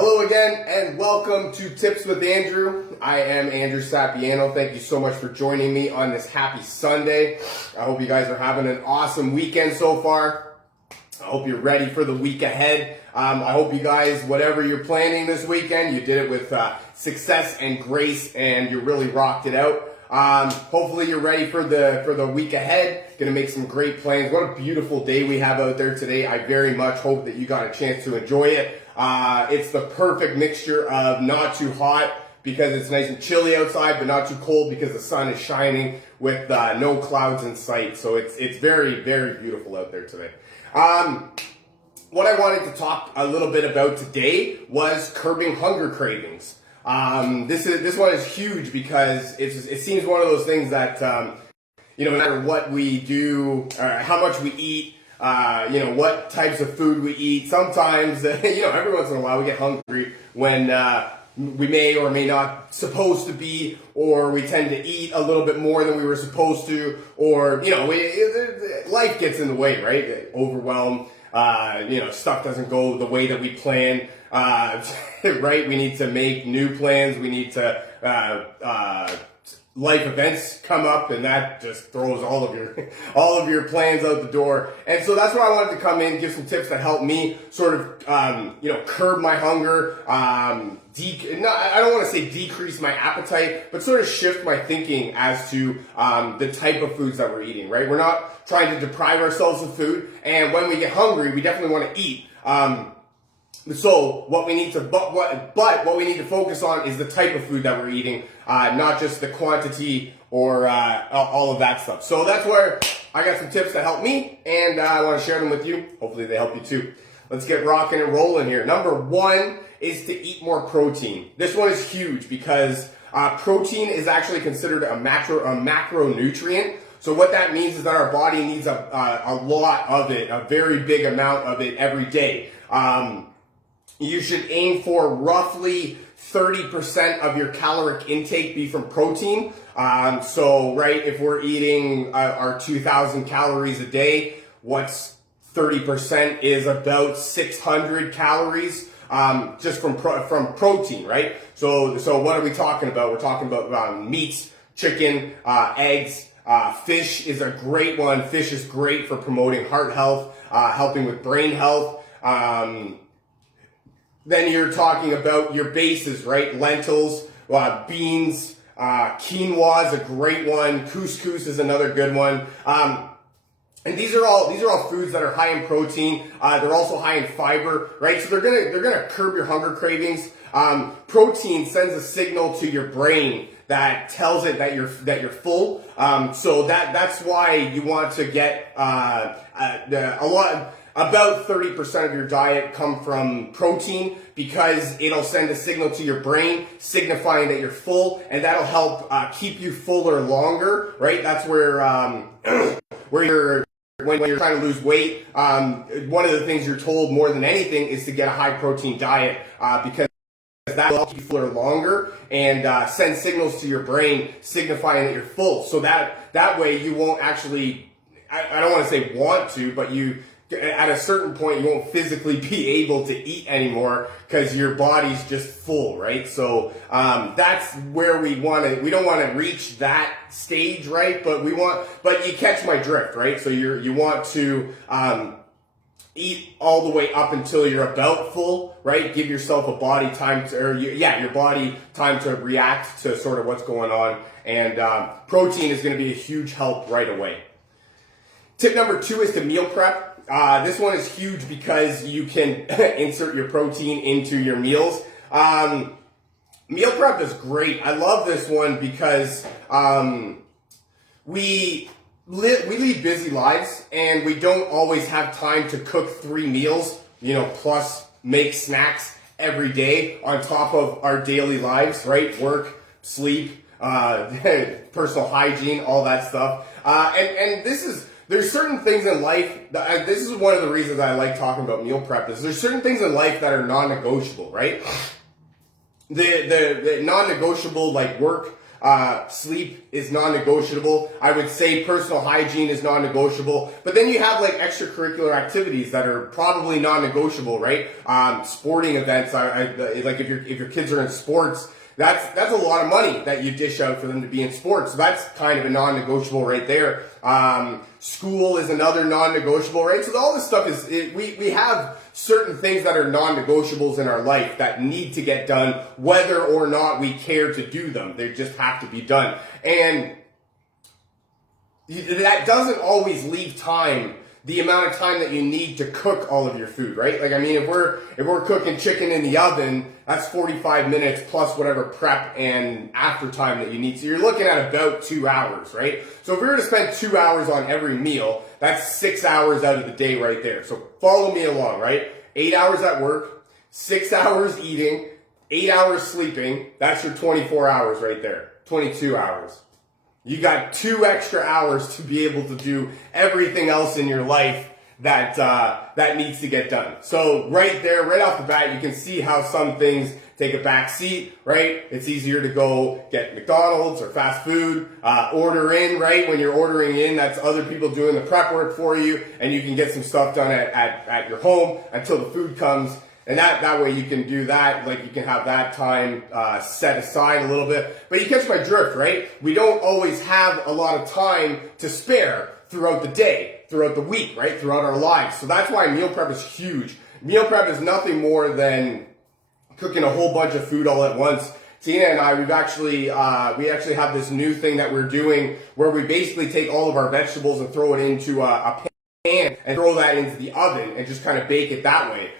Hello again and welcome to Tips with Andrew. I am Andrew Sapiano. Thank you so much for joining me on this happy Sunday. I hope you guys are having an awesome weekend so far. I hope you're ready for the week ahead. I hope you guys, whatever you're planning this weekend, you did it with success and grace and you really rocked it out. Hopefully you're ready for the week ahead. Gonna make some great plans. What a beautiful day we have out there today. I very much hope that you got a chance to enjoy it. It's the perfect mixture of not too hot because it's nice and chilly outside, but not too cold because the sun is shining with no clouds in sight. So it's very, very beautiful out there today. What I wanted to talk a little bit about today was curbing hunger cravings. This one is huge because it seems one of those things that no matter what we do or how much we eat, what types of food we eat. Sometimes, every once in a while we get hungry when we may or may not supposed to be, or we tend to eat a little bit more than we were supposed to, or, life gets in the way, right? Overwhelm, stuff doesn't go the way that we plan, right? We need to make new plans. We need to, life events come up and that just throws all of your plans out the door. And so that's why I wanted to come in, give some tips that help me sort of, curb my hunger, I don't want to say decrease my appetite, but sort of shift my thinking as to, the type of foods that we're eating, right? We're not trying to deprive ourselves of food. And when we get hungry, we definitely want to eat. So what we need to focus on is the type of food that we're eating, not just the quantity or all of that stuff. So that's where I got some tips that help me, and I want to share them with you. Hopefully they help you too. Let's get rocking and rolling here. Number one is to eat more protein. This one is huge because protein is actually considered a macronutrient. So what that means is that our body needs a lot of it, a very big amount of it every day. You should aim for roughly 30% of your caloric intake be from protein. Right, if we're eating our 2,000 calories a day, what's 30% is about 600 calories, just from protein, right? So what are we talking about? We're talking about meats, chicken, eggs. Fish is a great one. Fish is great for promoting heart health, helping with brain health. Then you're talking about your bases, right? Lentils, beans, quinoa is a great one. Couscous is another good one. And these are all foods that are high in protein. They're also high in fiber, right? So they're gonna curb your hunger cravings. Protein sends a signal to your brain that tells it that you're full. So that's why you want to get about 30% of your diet come from protein, because it'll send a signal to your brain signifying that you're full, and that'll help keep you fuller longer, right? That's where when you're trying to lose weight, one of the things you're told more than anything is to get a high protein diet, because that will help you fuller longer and send signals to your brain signifying that you're full. So that way you won't actually, I don't want to say want to, but at a certain point, you won't physically be able to eat anymore because your body's just full, right? So that's where we don't want to reach that stage, right? But you catch my drift, right? So you want to eat all the way up until you're about full, right? Give yourself a body time your body time to react to sort of what's going on, and protein is going to be a huge help right away. Tip number 2 is to meal prep. This one is huge because you can insert your protein into your meals. Meal prep is great. I love this one because we lead busy lives and we don't always have time to cook 3 meals, plus make snacks every day on top of our daily lives, right? Work, sleep, personal hygiene, all that stuff. And there's certain things in life, this is one of the reasons I like talking about meal prep, is there's certain things in life that are non-negotiable, right? The non-negotiable, like work, Sleep is non-negotiable. I would say personal hygiene is non-negotiable. But then you have like extracurricular activities that are probably non-negotiable, right? Sporting events. Like if your kids are in sports, that's a lot of money that you dish out for them to be in sports. So that's kind of a non-negotiable right there. School is another non-negotiable, right? So all this stuff we have certain things that are non-negotiables in our life that need to get done, whether or not we care to do them. They just have to be done. And that doesn't always leave time, the amount of time that you need to cook all of your food, right? Like, I mean, if we're cooking chicken in the oven, that's 45 minutes plus whatever prep and after time that you need. So you're looking at about 2 hours, right? So if we were to spend 2 hours on every meal, that's 6 hours out of the day right there. So follow me along, right? 8 hours at work, 6 hours eating, 8 hours sleeping. That's your 24 hours right there. 22 hours. You got 2 extra hours to be able to do everything else in your life that needs to get done. So right there, right off the bat, you can see how some things take a back seat, right? It's easier to go get McDonald's or fast food, order in, right? When you're ordering in, that's other people doing the prep work for you, and you can get some stuff done at your home until the food comes. And that way you can do that, like you can have that time set aside a little bit. But you catch my drift, right? We don't always have a lot of time to spare throughout the day, throughout the week, right? Throughout our lives. So that's why meal prep is huge. Meal prep is nothing more than cooking a whole bunch of food all at once. Tina and I, we actually have this new thing that we're doing where we basically take all of our vegetables and throw it into a pan and throw that into the oven and just kind of bake it that way.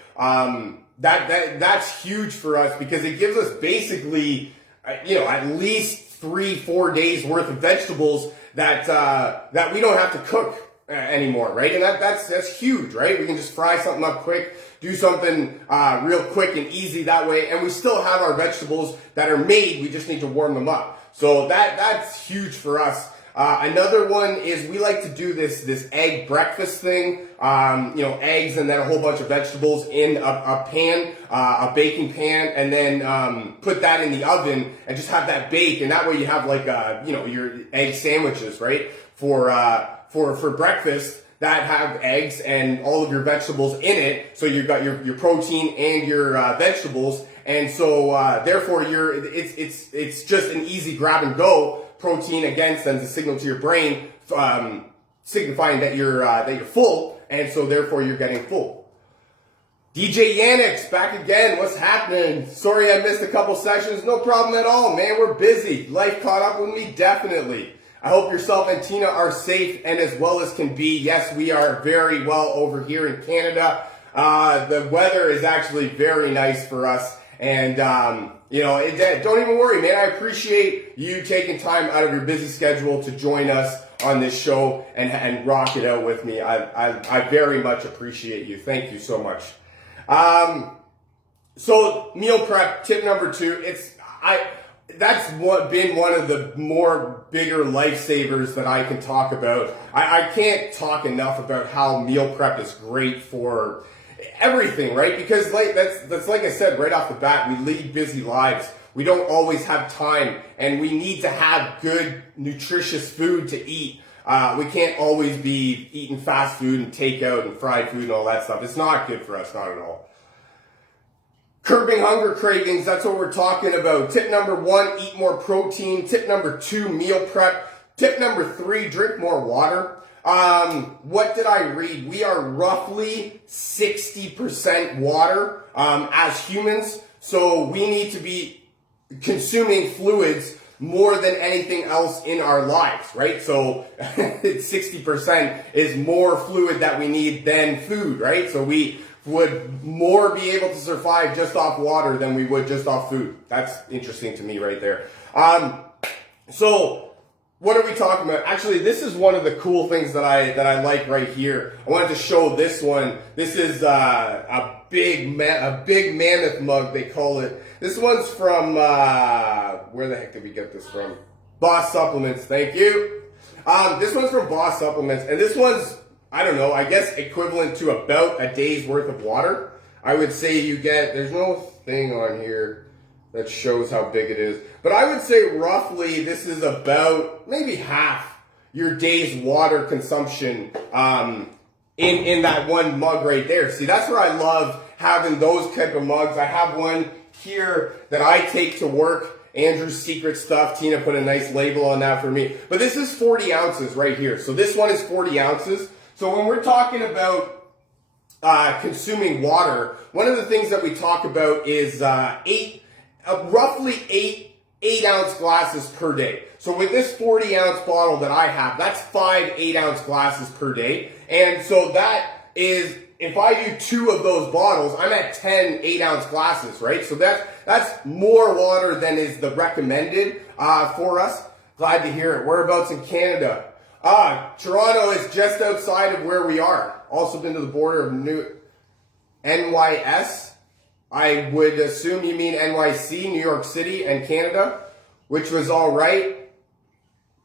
That's huge for us because it gives us basically, at least 3-4 days worth of vegetables that we don't have to cook anymore, right? And that's huge, right? We can just fry something up quick, do something real quick and easy that way, and we still have our vegetables that are made. We just need to warm them up. So that's huge for us. Another one is we like to do this egg breakfast thing, eggs and then a whole bunch of vegetables in a pan, a baking pan, and then put that in the oven and just have that bake. And that way you have like your egg sandwiches, right? For breakfast that have eggs and all of your vegetables in it. So you've got your protein and your vegetables, and so therefore it's just an easy grab and go. Protein again sends a signal to your brain, signifying that you're full, and so therefore you're getting full. DJ Yannick's back again. What's happening? Sorry I missed a couple sessions. No problem at all, man. We're busy. Life caught up with me, definitely. I hope yourself and Tina are safe and as well as can be. Yes, we are very well over here in Canada. The weather is actually very nice for us, and don't even worry, man. I appreciate you taking time out of your busy schedule to join us on this show and rock it out with me. I very much appreciate you. Thank you so much. So meal prep, tip number 2. That's been one of the more bigger lifesavers that I can talk about. I can't talk enough about how meal prep is great for everything, right? Because that's like I said right off the bat, we lead busy lives. We don't always have time, and we need to have good, nutritious food to eat. We can't always be eating fast food and takeout and fried food and all that stuff. It's not good for us, not at all. Curbing hunger cravings, that's what we're talking about. Tip number 1, eat more protein. Tip number 2, meal prep. Tip number 3, drink more water. What did I read? We are roughly 60% water as humans, so we need to be consuming fluids more than anything else in our lives, right? So 60% is more fluid that we need than food, right? So we would more be able to survive just off water than we would just off food. That's interesting to me right there. So what are we talking about? Actually, this is one of the cool things that I like right here. I wanted to show this one. This is a big mammoth mug, they call it. This one's from where the heck did we get this from? Boss Supplements. Thank you. This one's from Boss Supplements, and this one's, I don't know, I guess equivalent to about a day's worth of water. I would say you get. There's no thing on here. that shows how big it is. But I would say roughly this is about maybe half your day's water consumption in that one mug right there. See, that's where I love having those type of mugs. I have one here that I take to work. Andrew's Secret Stuff. Tina put a nice label on that for me. But this is 40 ounces right here. So this one is 40 ounces. So when we're talking about consuming water, one of the things that we talk about is roughly eight ounce glasses per day. So with this 40 ounce bottle that I have, that's 5 8-ounce glasses per day. And so that is, if I do 2 of those bottles, I'm at 10 8-ounce glasses, right? So that's more water than is the recommended for us. Glad to hear it. Whereabouts in Canada? Toronto is just outside of where we are. Also been to the border of NYS. I would assume you mean NYC, New York City, and Canada, which was all right.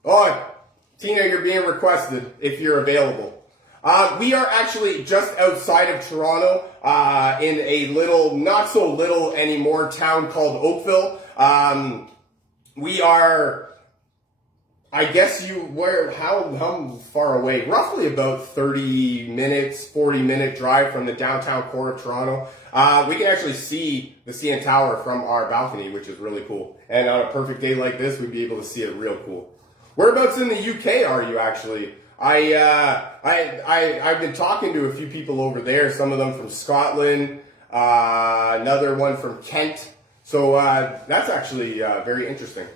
Oh, Tina, you're being requested if you're available. We are actually just outside of Toronto in a little, not so little anymore, town called Oakville. We are, I guess how far away? Roughly about 30 minutes, 40-minute drive from the downtown core of Toronto. We can actually see the CN Tower from our balcony, which is really cool. And on a perfect day like this, we'd be able to see it real cool. Whereabouts in the UK are you actually? I've been talking to a few people over there, some of them from Scotland, another one from Kent. So that's actually very interesting.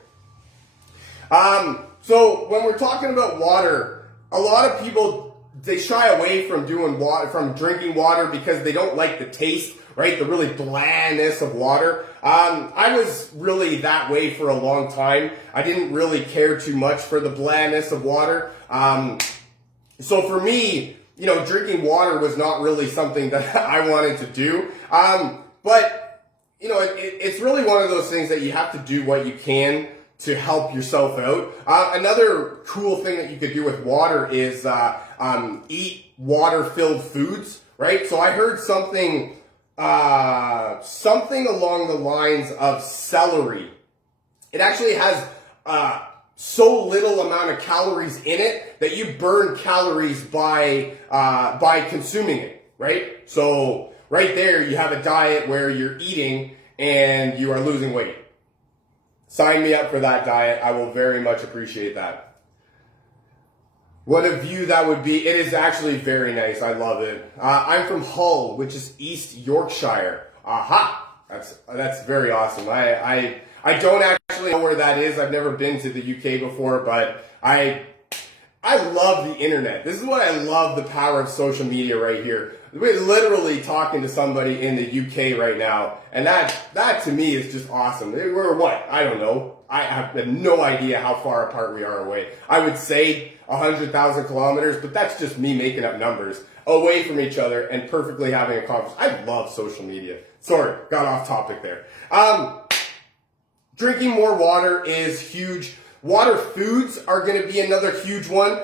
So when we're talking about water, a lot of people, they shy away from drinking water because they don't like the taste, right? The really blandness of water. I was really that way for a long time. I didn't really care too much for the blandness of water. So for me, drinking water was not really something that I wanted to do. But it's really one of those things that you have to do what you can to help yourself out. Another cool thing that you could do with water is eat water-filled foods, right? So I heard something along the lines of celery. It actually has so little amount of calories in it that you burn calories by consuming it, right? So right there, you have a diet where you're eating and you are losing weight. Sign me up for that diet. I will very much appreciate that. What a view that would be. It is actually very nice. I love it. I'm from Hull, which is East Yorkshire. Aha! That's very awesome. I don't actually know where that is. I've never been to the UK before, but I love the internet. This is what I love, the power of social media right here. We're literally talking to somebody in the UK right now, and that to me is just awesome. We're what? I don't know. I have no idea how far apart we are away. I would say 100,000 kilometers, but that's just me making up numbers, away from each other and perfectly having a conversation. I love social media. Sorry, got off topic there. Drinking more water is huge. Water foods are going to be another huge one.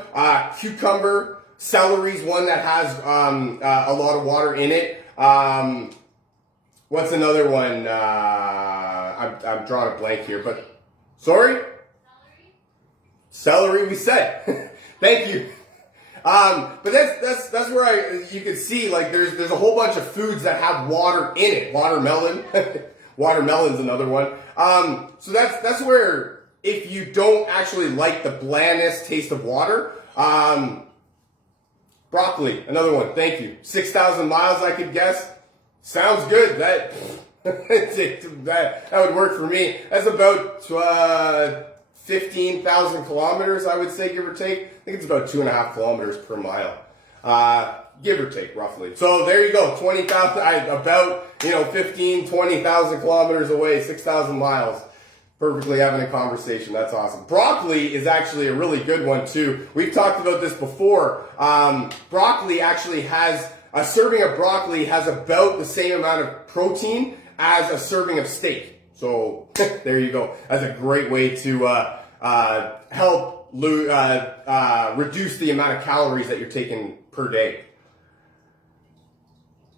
Cucumber, celery's one that has a lot of water in it. What's another one? I'm drawing a blank here, but sorry? Celery, we said. Thank you. But that's where you can see, like, there's a whole bunch of foods that have water in it. Watermelon. Watermelon's another one. So that's where, if you don't actually like the blandness taste of water, broccoli, another one. Thank you. 6,000 miles, I could guess. Sounds good. That would work for me. That's about 15,000 kilometers, I would say, give or take. I think it's about 2.5 kilometers per mile, give or take, roughly. So there you go, 20,000, about 15, 20,000 kilometers away, 6,000 miles. Perfectly having a conversation. That's awesome. Broccoli is actually a really good one too. We've talked about this before. Broccoli actually has, a serving of broccoli has about the same amount of protein as a serving of steak. So there you go. That's a great way to help reduce the amount of calories that you're taking per day.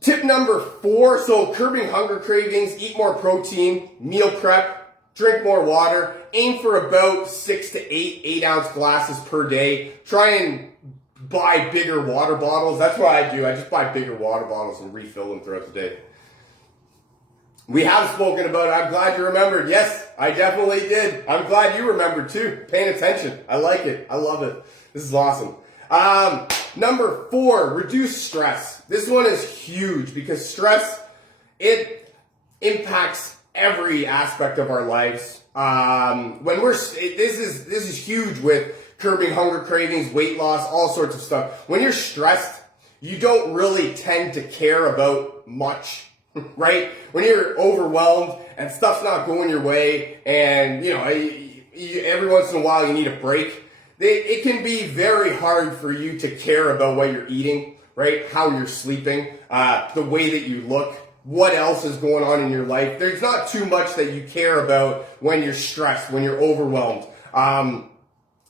Tip number 4, so curbing hunger cravings, eat more protein, meal prep, drink more water, aim for about 6 to 8-ounce glasses per day. Try and buy bigger water bottles. That's what I do. I just buy bigger water bottles and refill them throughout the day. We have spoken about it. I'm glad you remembered. Yes, I definitely did. I'm glad you remembered too. Paying attention. I like it. I love it. This is awesome. Number 4, reduce stress. This one is huge because stress, it impacts every aspect of our lives. This is huge with curbing hunger cravings, weight loss, all sorts of stuff. When you're stressed, you don't really tend to care about much, right? When you're overwhelmed and stuff's not going your way and, every once in a while you need a break, it can be very hard for you to care about what you're eating, right? How you're sleeping, the way that you look, what else is going on in your life. There's not too much that you care about when you're stressed, when you're overwhelmed. And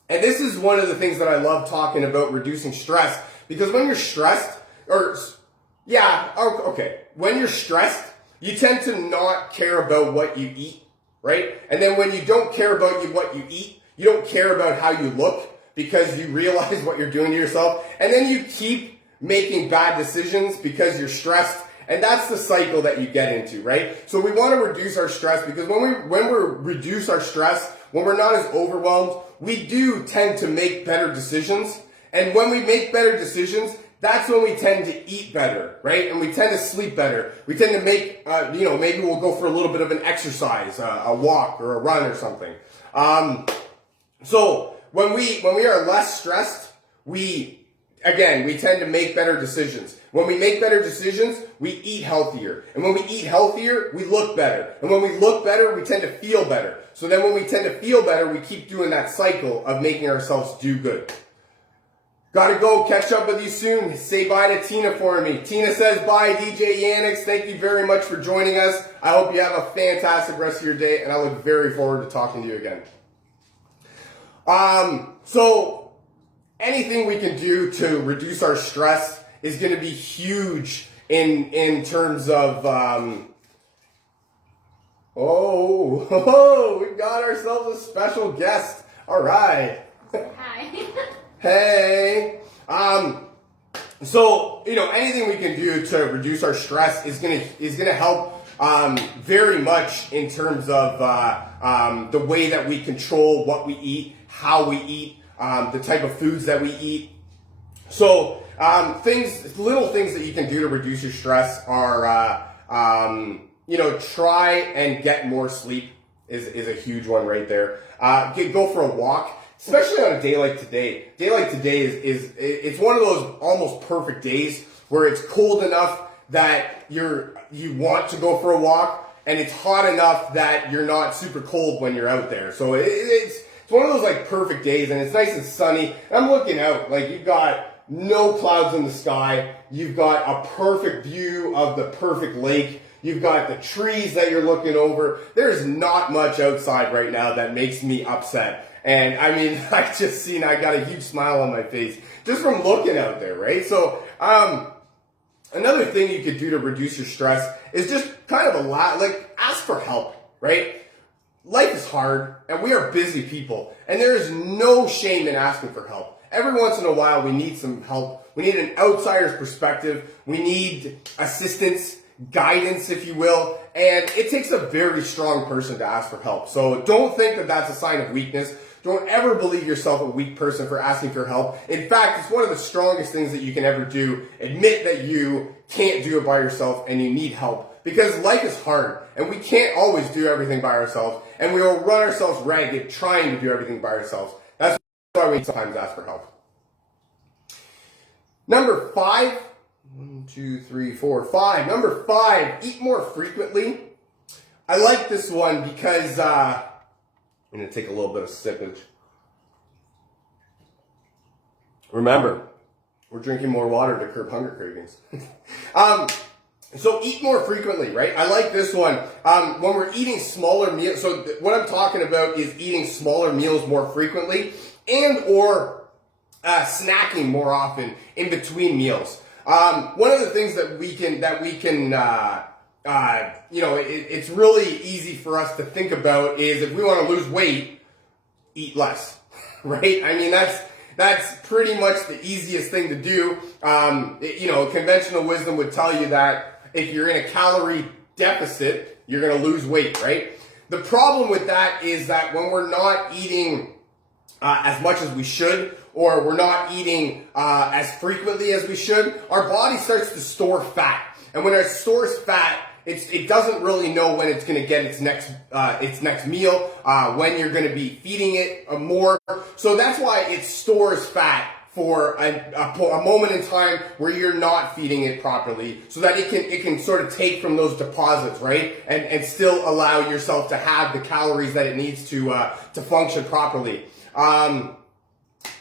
this is one of the things that I love talking about, reducing stress, because when you're stressed, when you're stressed, you tend to not care about what you eat, right? And then when you don't care about what you eat, you don't care about how you look because you realize what you're doing to yourself. And then you keep making bad decisions because you're stressed. And that's the cycle that you get into, right? So we want to reduce our stress because when we reduce our stress, when we're not as overwhelmed, we do tend to make better decisions. And when we make better decisions, that's when we tend to eat better, right? And we tend to sleep better. We tend to make, maybe we'll go for a little bit of an exercise, a walk or a run or something. So when we are less stressed, we tend to make better decisions. When we make better decisions, we eat healthier. And when we eat healthier, we look better. And when we look better, we tend to feel better. So then when we tend to feel better, we keep doing that cycle of making ourselves do good. Gotta go. Catch up with you soon. Say bye to Tina for me. Tina says bye, DJ Yannix. Thank you very much for joining us. I hope you have a fantastic rest of your day, and I look very forward to talking to you again. So anything we can do to reduce our stress is going to be huge in terms of, we've got ourselves a special guest. All right. Hi. Hey. So, anything we can do to reduce our stress is going to help, very much in terms of, the way that we control what we eat, how we eat, the type of foods that we eat. So, little things that you can do to reduce your stress are, try and get more sleep is a huge one right there. Go for a walk, especially on a day like today. Day like today it's one of those almost perfect days where it's cold enough that you want to go for a walk, and it's hot enough that you're not super cold when you're out there. So it's one of those like perfect days, and it's nice and sunny. I'm looking out, like you've got no clouds in the sky. You've got a perfect view of the perfect lake. You've got the trees that you're looking over. There's not much outside right now that makes me upset. And I mean, I got a huge smile on my face just from looking out there, right? So, another thing you could do to reduce your stress is just kind of ask for help, right? Life is hard, and we are busy people, and there is no shame in asking for help. Every once in a while, we need some help. We need an outsider's perspective. We need assistance, guidance, if you will, and it takes a very strong person to ask for help. So don't think that that's a sign of weakness. Don't ever believe yourself a weak person for asking for help. In fact, it's one of the strongest things that you can ever do. Admit that you can't do it by yourself and you need help. Because life is hard, and we can't always do everything by ourselves, and we will run ourselves ragged trying to do everything by ourselves. That's why we sometimes ask for help. Number 5. 1, 2, 3, 4, 5. Number 5, eat more frequently. I like this one because I'm going to take a little bit of sippage. Remember, we're drinking more water to curb hunger cravings. So eat more frequently, right? I like this one. When we're eating smaller meals, so what I'm talking about is eating smaller meals more frequently and or snacking more often in between meals. One of the things that we can it's really easy for us to think about is if we want to lose weight, eat less, right? I mean, that's pretty much the easiest thing to do. Conventional wisdom would tell you that if you're in a calorie deficit, you're going to lose weight, right? The problem with that is that when we're not eating as much as we should, or we're not eating as frequently as we should, our body starts to store fat. And when it stores fat, it doesn't really know when it's going to get its next meal, when you're going to be feeding it more. So that's why it stores fat for a moment in time where you're not feeding it properly, so that it can sort of take from those deposits, right, and still allow yourself to have the calories that it needs to function properly.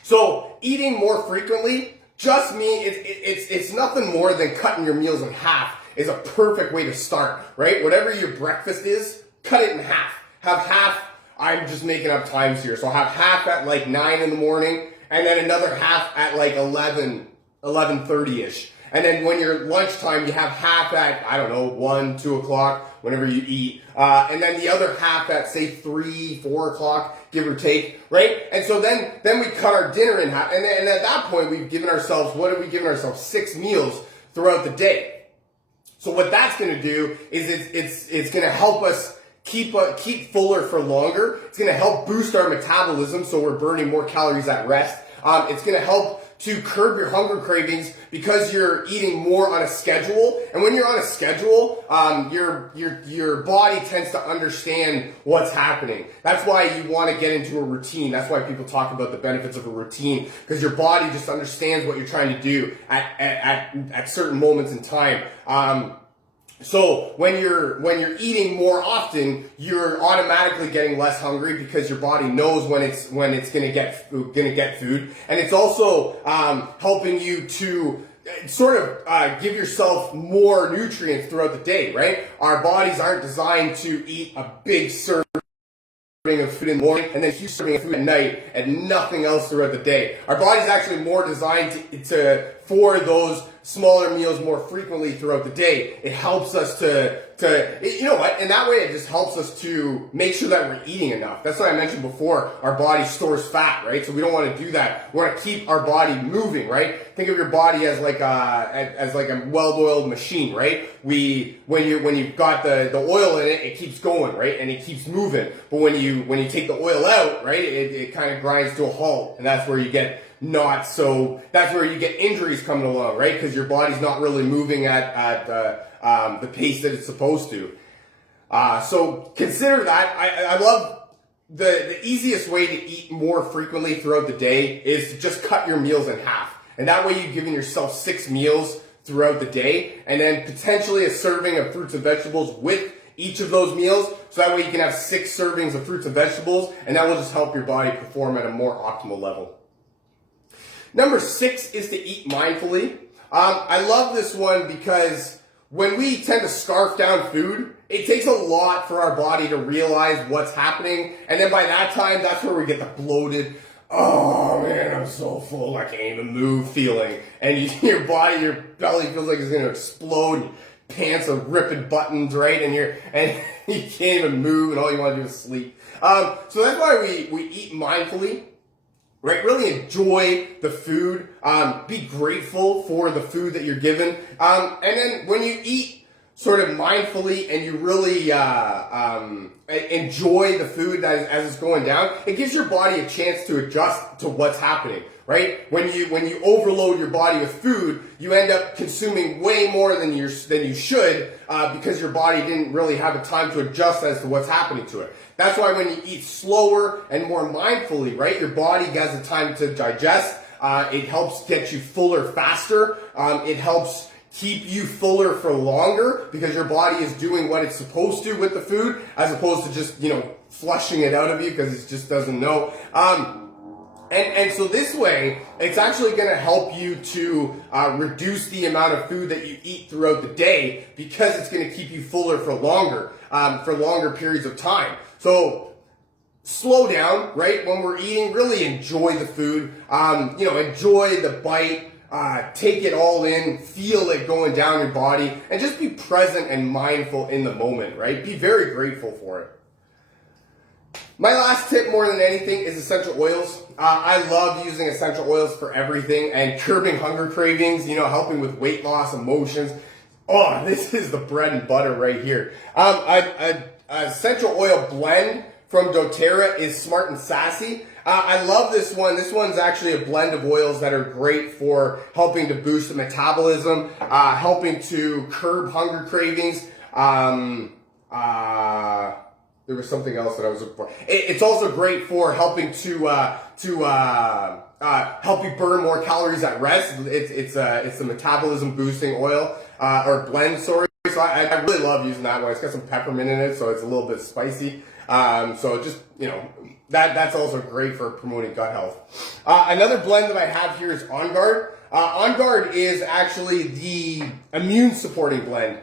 So eating more frequently just means it's nothing more than cutting your meals in half. Is a perfect way to start, right? Whatever your breakfast is, cut it in half. Have half, I'm just making up times here, so have half at like 9 in the morning, and then another half at like 11:30ish. And then when you're lunchtime, you have half at, 1, 2 o'clock, whenever you eat. And then the other half at, say, 3, 4 o'clock, give or take, right? And so then we cut our dinner in half. And at that point, we've given ourselves, 6 meals throughout the day. So what that's going to do is it's going to help us keep fuller for longer. It's going to help boost our metabolism, so we're burning more calories at rest. It's going to help to curb your hunger cravings because you're eating more on a schedule. And when you're on a schedule, your body tends to understand what's happening. That's why you want to get into a routine. That's why people talk about the benefits of a routine, because your body just understands what you're trying to do at certain moments in time. So when you're eating more often, you're automatically getting less hungry because your body knows when it's gonna get food, and it's also helping you to sort of give yourself more nutrients throughout the day, right? Our bodies aren't designed to eat a big serving of food in the morning and then huge serving of food at night and nothing else throughout the day. Our body's actually more designed for those smaller meals more frequently throughout the day. It helps us and that way it just helps us to make sure that we're eating enough. That's what I mentioned before. Our body stores fat, right? So we don't want to do that. We want to keep our body moving, right? Think of your body as like a well-oiled machine, right? When you've got the oil in it, it keeps going, right? And it keeps moving. But when you take the oil out, right, it kind of grinds to a halt, and that's where you get that's where you get injuries coming along, right? Because your body's not really moving at the pace that it's supposed to. So consider that. I love the easiest way to eat more frequently throughout the day is to just cut your meals in half. And that way you've given yourself 6 meals throughout the day, and then potentially a serving of fruits and vegetables with each of those meals. So that way you can have 6 servings of fruits and vegetables, and that will just help your body perform at a more optimal level. Number 6 is to eat mindfully. I love this one because when we tend to scarf down food, it takes a lot for our body to realize what's happening. And then by that time, that's where we get the bloated, oh man, I'm so full, I can't even move feeling. And your belly feels like it's going to explode. Pants are ripping buttons, right? And you can't even move, and all you want to do is sleep. So that's why we eat mindfully. Right? Really enjoy the food. Be grateful for the food that you're given. And then when you eat sort of mindfully and you really enjoy the food as it's going down, it gives your body a chance to adjust to what's happening. Right? When you overload your body with food, you end up consuming way more than you should because your body didn't really have a time to adjust as to what's happening to it. That's why when you eat slower and more mindfully, right, your body has the time to digest. It helps get you fuller faster. It helps keep you fuller for longer because your body is doing what it's supposed to with the food, as opposed to just flushing it out of you because it just doesn't know. And so this way, it's actually going to help you to reduce the amount of food that you eat throughout the day, because it's going to keep you fuller for longer periods of time. So slow down, right? When we're eating, really enjoy the food. Enjoy the bite. take it all in, feel it going down your body, and just be present and mindful in the moment, right? Be very grateful for it. My last tip more than anything is essential oils. I love using essential oils for everything and curbing hunger cravings, helping with weight loss, emotions. Oh, this is the bread and butter right here. A essential oil blend from doTERRA is Smart and Sassy. I love this one. This one's actually a blend of oils that are great for helping to boost the metabolism, helping to curb hunger cravings. There was something else that I was looking for. It's also great for helping to help you burn more calories at rest. It's a metabolism boosting oil or blend. Sorry. So I really love using that one. It's got some peppermint in it, so it's a little bit spicy. So just that's also great for promoting gut health. Another blend that I have here is On Guard. On Guard is actually the immune supporting blend.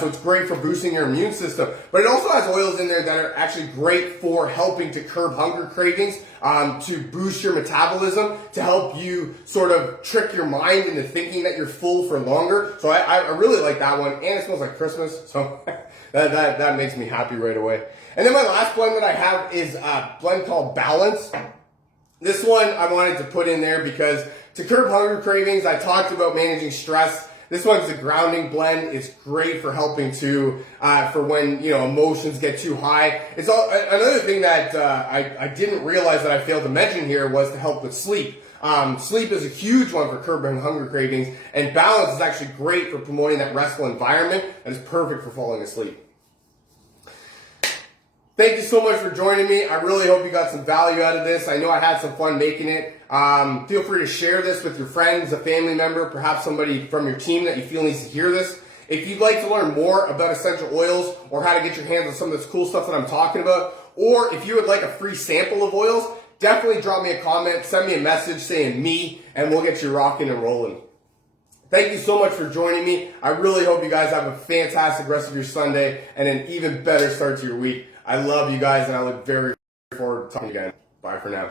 So it's great for boosting your immune system. But it also has oils in there that are actually great for helping to curb hunger cravings, to boost your metabolism, to help you sort of trick your mind into thinking that you're full for longer. So I really like that one. And it smells like Christmas. So that makes me happy right away. And then my last blend that I have is a blend called Balance. This one I wanted to put in there because to curb hunger cravings, I talked about managing stress. This one's a grounding blend. It's great for helping to, for when, emotions get too high. It's another thing that I didn't realize that I failed to mention here was to help with sleep. Sleep is a huge one for curbing hunger cravings, and Balance is actually great for promoting that restful environment and is perfect for falling asleep. Thank you so much for joining me. I really hope you got some value out of this. I know I had some fun making it. Feel free to share this with your friends, a family member, perhaps somebody from your team that you feel needs to hear this. If you'd like to learn more about essential oils or how to get your hands on some of this cool stuff that I'm talking about, or if you would like a free sample of oils, definitely drop me a comment, send me a message saying me, and we'll get you rocking and rolling. Thank you so much for joining me. I really hope you guys have a fantastic rest of your Sunday and an even better start to your week. I love you guys, and I look very forward to talking again. Bye for now.